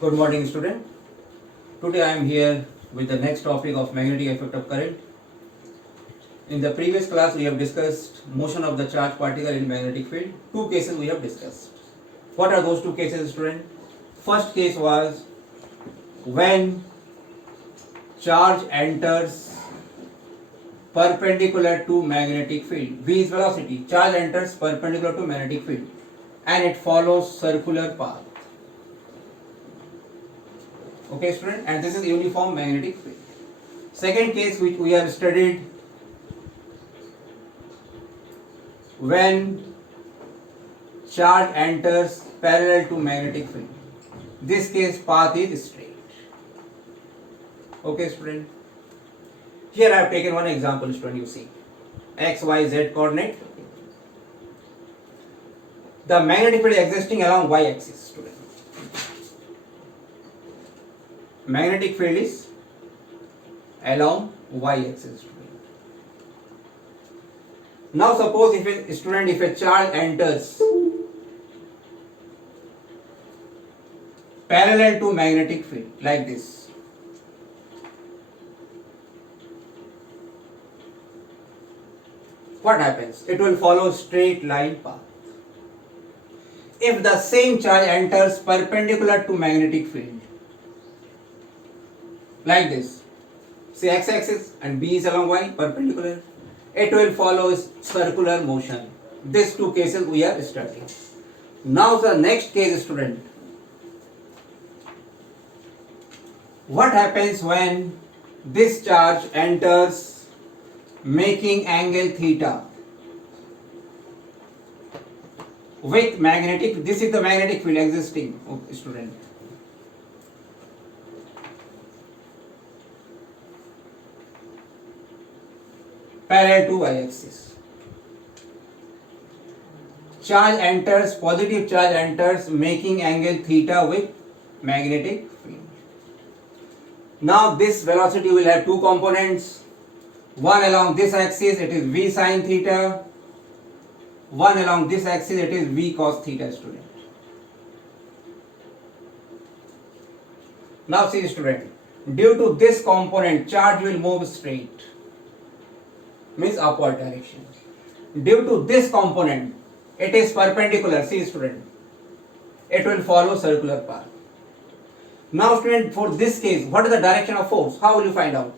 Good morning, student. Today I am here with the next topic of magnetic effect of current. In the previous class, we have discussed motion of the charged particle in magnetic field. Two cases we have discussed. What are those two cases, student? First case was when charge enters perpendicular to magnetic field. V is velocity. Charge enters perpendicular to magnetic field and it follows circular path. Okay, student, and this is uniform magnetic field. Second case which we have studied, when charge enters parallel to magnetic field. This case path is straight. Okay, student. Here I have taken one example, student. You see, x, y, z coordinate. The magnetic field existing along y-axis, student. Magnetic field is along y-axis. Now suppose if a charge enters parallel to magnetic field like this. What happens? It will follow straight line path. If the same charge enters perpendicular to magnetic field like this, say x-axis and B is along y perpendicular, it will follow circular motion. These two cases we are studying. Now the next case, student. What happens when this charge enters making angle theta with magnetic, this is the magnetic field existing, student. Parallel to y-axis. Charge enters, positive charge enters making angle theta with magnetic field. Now this velocity will have two components. One along this axis, it is v sin theta. One along this axis, it is v cos theta, student. Now see, student, due to this component, charge will move straight, means upward direction. Due to this component, it is perpendicular. See, student, it will follow circular path. Now, student, for this case, what is the direction of force? How will you find out?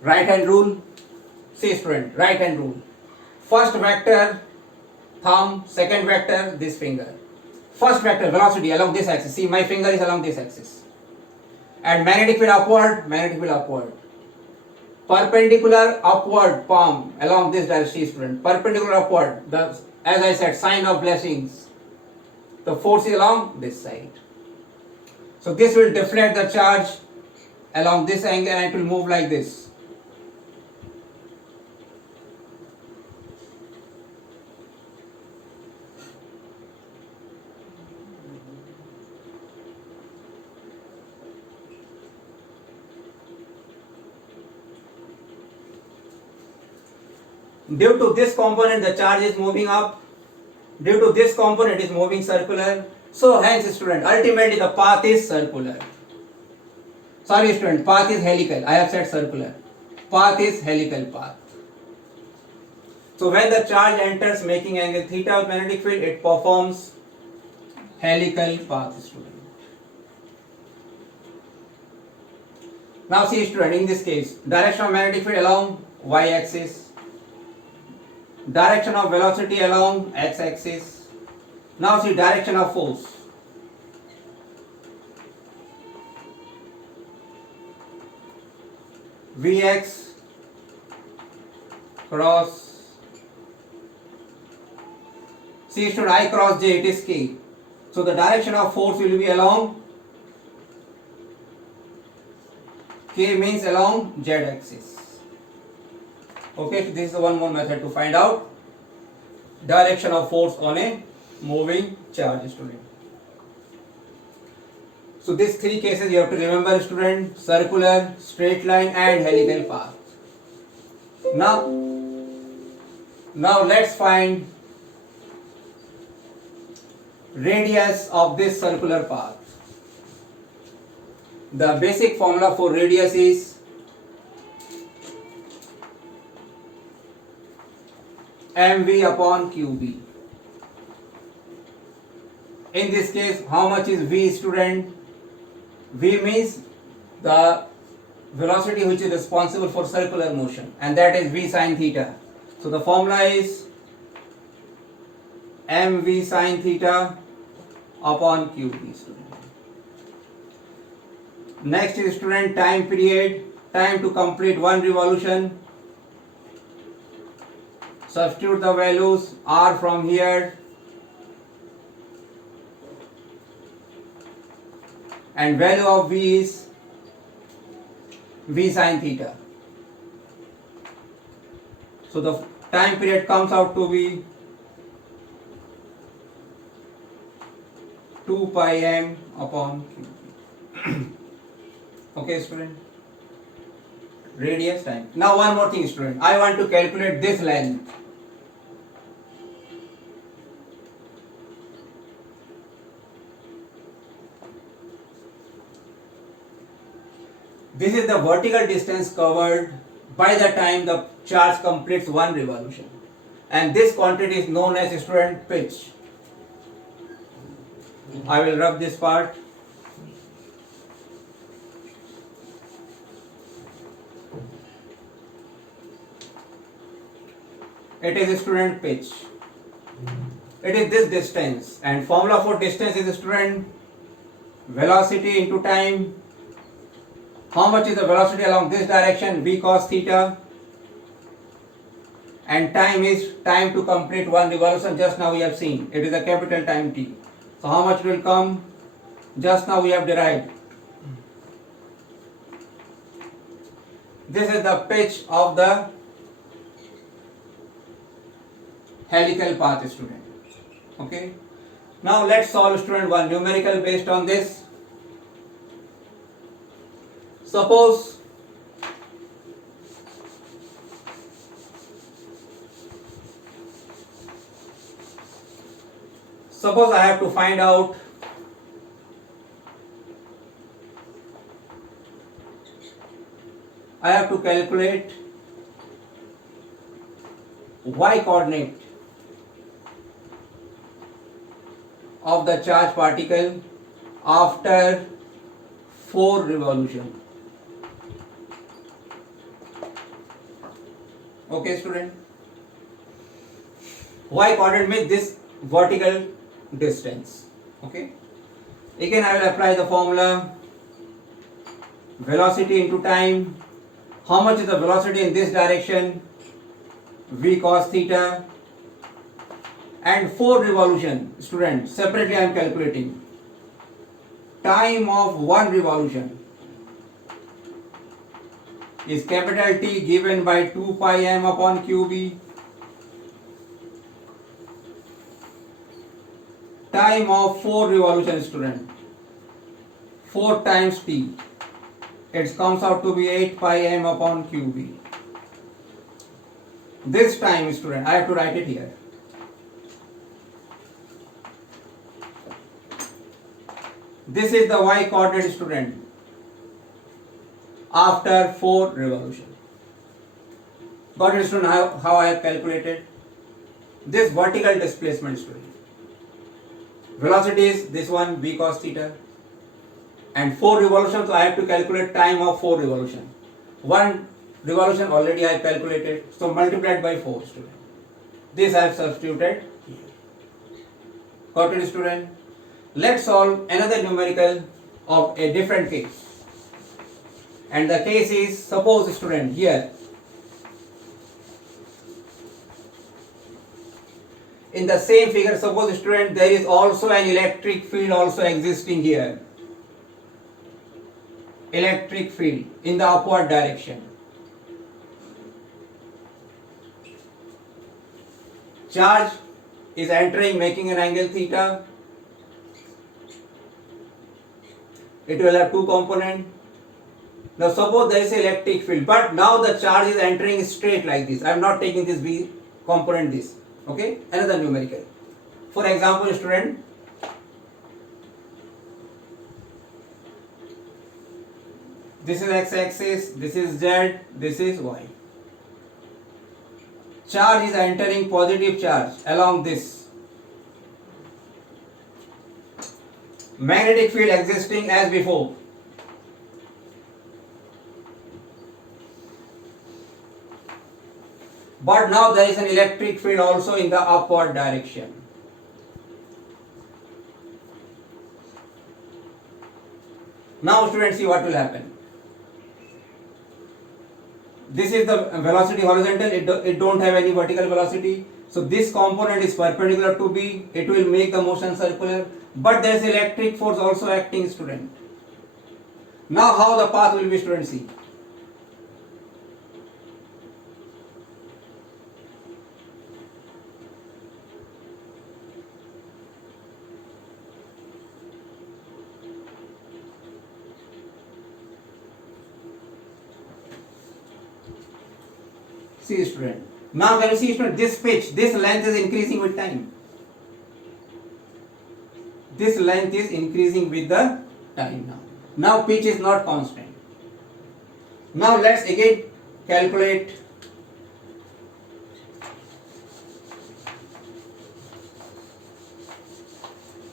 Right hand rule. See, student, right hand rule. First vector, thumb. Second vector, this finger. First vector, velocity along this axis. See, my finger is along this axis. And magnetic field upward, magnetic field upward. Perpendicular upward, palm along this direction, student. Perpendicular upward, as I said, sign of blessings. The force is along this side. So this will deflect the charge along this angle and it will move like this. Due to this component, the charge is moving up. Due to this component, it is moving circular. So hence, student, ultimately the path is circular. Sorry, student, path is helical. I have said circular. Path is helical path. So when the charge enters making angle theta with magnetic field, it performs helical path, student. Now see, student, in this case, direction of magnetic field along y-axis. Direction of velocity along x-axis. Now see, direction of force. Vx cross. See, student, I cross j, it is k. So the direction of force will be along k, means along z axis. Okay, so this is one more method to find out direction of force on a moving charge, student. So these three cases you have to remember, student: circular, straight line and helical path. Now let's find radius of this circular path. The basic formula for radius is mv upon qb. In this case, how much is v, student? V means the velocity which is responsible for circular motion, and that is v sine theta. So the formula is mv sine theta upon qb, student. Next is, student, time period, time to complete one revolution. Substitute the values r from here, and value of v is v sine theta. So the time period comes out to be 2 pi m upon q. Okay, student. Radius, time. Now one more thing, student. I want to calculate this length. This is the vertical distance covered by the time the charge completes one revolution, and this quantity is known as, student, pitch. I will rub this part. It is, student, pitch. It is this distance, and formula for distance is, student, velocity into time. How much is the velocity along this direction? V cos theta. And time is time to complete one revolution. Just now we have seen it is a capital time t. So how much will come? Just now we have derived. This is the pitch of the helical path, student. Okay. Now let's solve, student, one numerical based on this. Suppose I have to find out I have to calculate y coordinate of the charged particle after 4 revolutions. Okay, student. Y coordinate means this vertical distance. Okay. Again, I will apply the formula velocity into time. How much is the velocity in this direction? V cos theta. And 4 revolution, student. Separately I am calculating. Time of one revolution is capital T given by 2 pi m upon qb. Time of 4 revolutions, student. 4 times t. It comes out to be 8 pi m upon qb. This time, student, I have to write it here. This is the y coordinate, student, after 4 revolutions. Got it, student, how I have calculated? This vertical displacement, student. Velocity is this one, v cos theta. And 4 revolutions, so I have to calculate time of 4 revolutions. 1 revolution already I have calculated, so multiplied by 4, student. This I have substituted here. Got it, student? Let's solve another numerical of a different case. And the case is, suppose, student, here in the same figure, suppose, student, there is also an electric field also existing here. Electric field in the upward direction. Charge is entering, making an angle theta. It will have 2 components. Now suppose there is an electric field, but now the charge is entering straight like this. I am not taking this V component, this. Okay, another numerical. For example, student, This is x-axis, this is z, this is y. Charge is entering positive charge along this. Magnetic field existing as before. But now there is an electric field also in the upward direction. Now students, see what will happen. This is the velocity horizontal, it don't have any vertical velocity. So this component is perpendicular to B, it will make the motion circular, but there is electric force also acting, student. Now how the path will be, student, see. See, student. Now can you see, student, this pitch, this length is increasing with time. This length is increasing with the time now. Now pitch is not constant. Now let's again calculate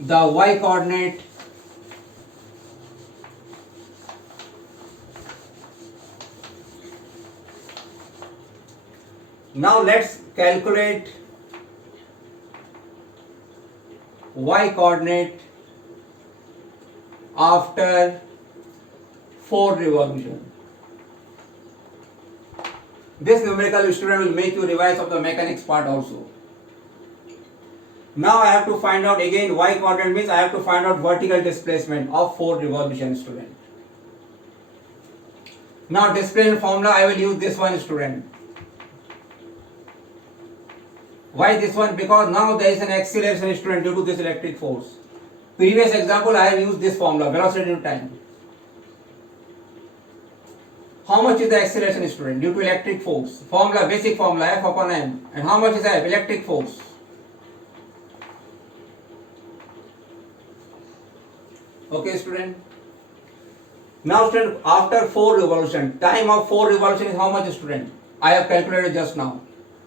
the y coordinate. Now let's calculate y coordinate after 4 revolutions. This numerical, student, will make you revise of the mechanics part also. Now I have to find out again y coordinate, means I have to find out vertical displacement of 4 revolutions, student. Now displacement formula, I will use this one, student. Why this one? Because now there is an acceleration, student, due to this electric force. Previous example I have used this formula, velocity into time. How much is the acceleration, student, due to electric force? Formula, basic formula, F upon m. And how much is F? Electric force. Okay, student. Now, student, after 4 revolution, time of 4 revolution is how much, student? I have calculated just now.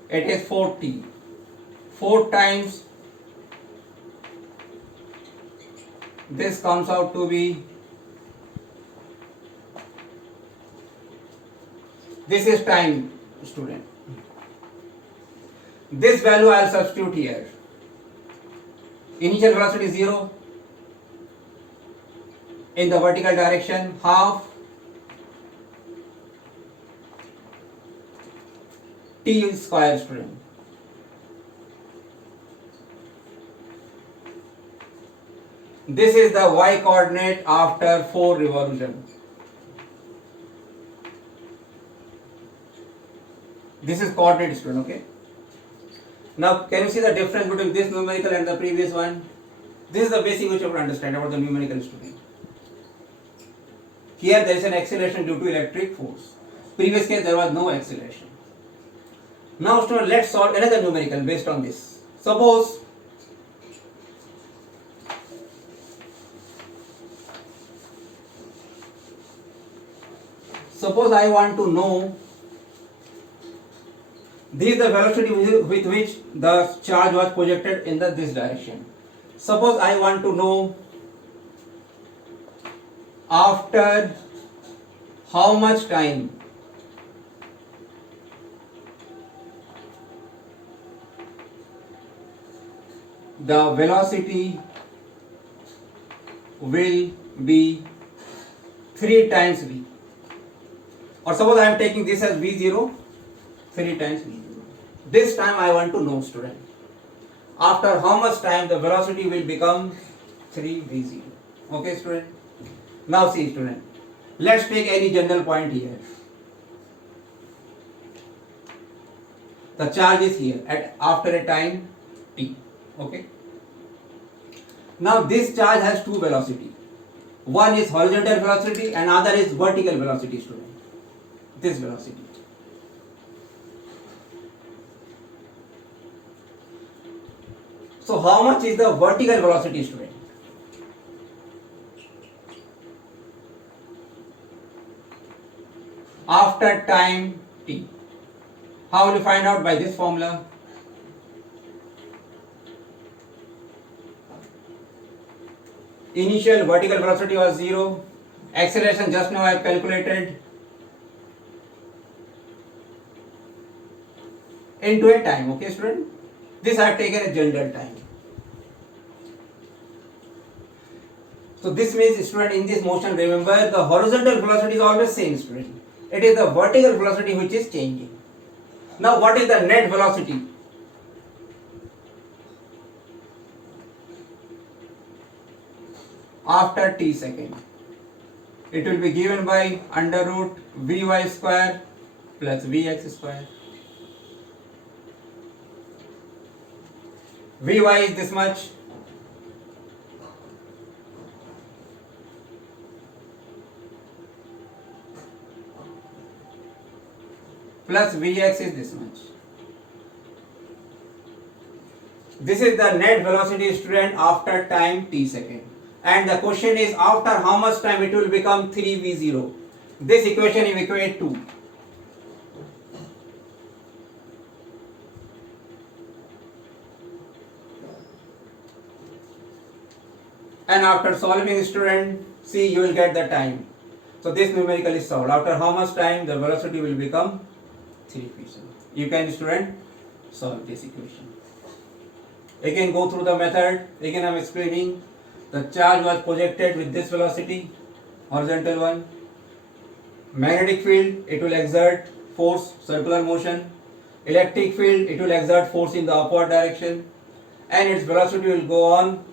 It is 4t. 4 times this comes out to be, this is time, student. This value I will substitute here. Initial velocity is 0. In the vertical direction, half t square, student. This is the y coordinate after 4 revolutions. This is coordinate, student, okay? Now, can you see the difference between this numerical and the previous one? This is the basic which you have to understand about the numerical, student. Here there is an acceleration due to electric force. Previous case there was no acceleration. Now, student, let's solve another numerical based on this. Suppose I want to know, this is the velocity with which the charge was projected in this direction. Suppose I want to know after how much time the velocity will be 3 times v. Or suppose I am taking this as v0, 3 times v0. This time I want to know, student, after how much time the velocity will become 3v0. Okay, student? Now see, student, let's take any general point here. The charge is here after a time t. Okay? Now this charge has 2 velocity. One is horizontal velocity and other is vertical velocity, student. This velocity. So how much is the vertical velocity, student? after time t. How will you find out? By this formula. Initial vertical velocity was 0. Acceleration just now I have calculated into a time. Okay, student? This I have taken a general time. So this means, student, in this motion, remember the horizontal velocity is always same, student. It is the vertical velocity which is changing. Now what is the net velocity? After t second. It will be given by under root vy square plus vx square. Vy is this much. Plus Vx is this much. This is the net velocity, student, after time t second. And the question is, after how much time it will become 3v0. This equation you equate to. And after solving, student, see, you will get the time. So this numerical is solved. After how much time the velocity will become 3v0. You can, student, solve this equation. Again go through the method. Again I am explaining. The charge was projected with this velocity, horizontal one. Magnetic field, it will exert force, circular motion. Electric field, it will exert force in the upward direction. And its velocity will go on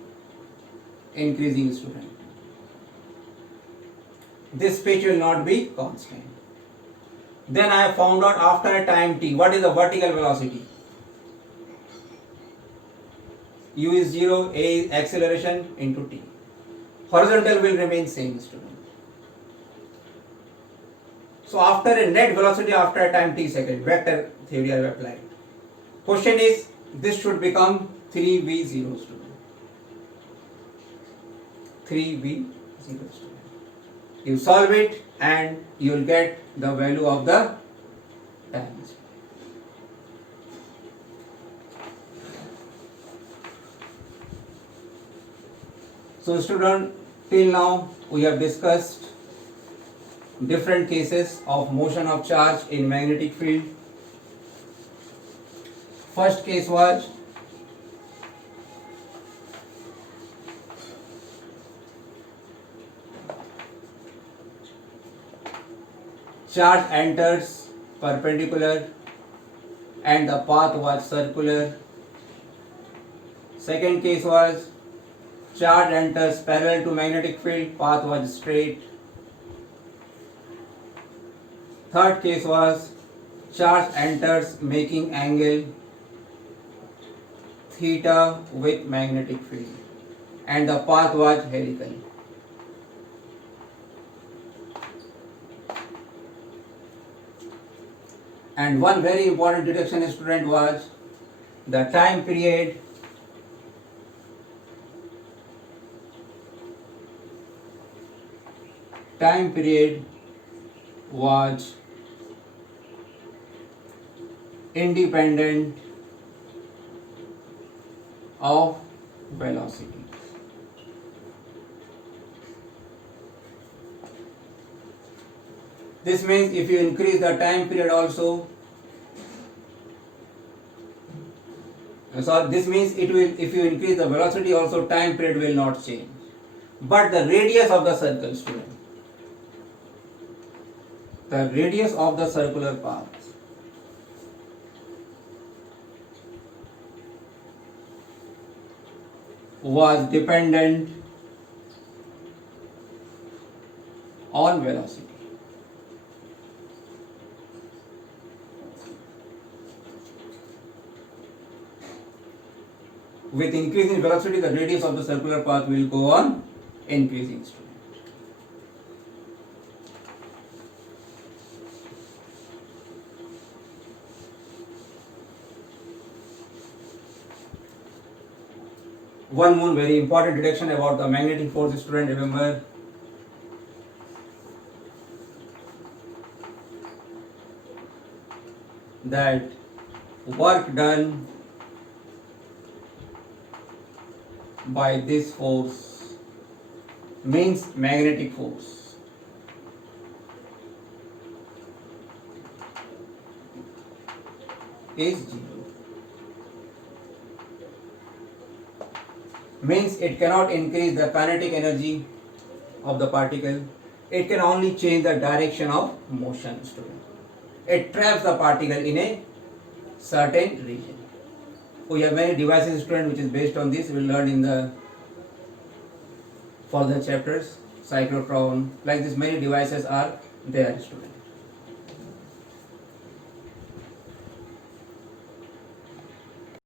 increasing, student. This pitch will not be constant. Then I have found out after a time t, what is the vertical velocity? U is 0, A is acceleration into t. Horizontal will remain same, student. So after a net velocity after a time t second, vector theory I have applied. Question is, this should become 3v0, student. 3v0, student. You solve it and you will get the value of the time. So student, till now we have discussed different cases of motion of charge in magnetic field. First case was charge enters perpendicular and the path was circular. Second case was charge enters parallel to magnetic field, path was straight. Third case was charge enters making angle theta with magnetic field and the path was helical. And one very important deduction, student, was the time period was independent of velocity. This means if you increase the time period also, so this means it will, if you increase the velocity also, time period will not change. But the radius of the circle, student, the radius of the circular path was dependent on velocity. With increasing velocity, the radius of the circular path will go on increasing. One more very important deduction about the magnetic force, student, remember. that work done by this force means magnetic force. Is 0. Means it cannot increase the kinetic energy of the particle. It can only change the direction of motion, student. It traps the particle in a certain region. We have many devices, student, which is based on this. We will learn in the further chapters. Cyclotron, like this, many devices are there, student.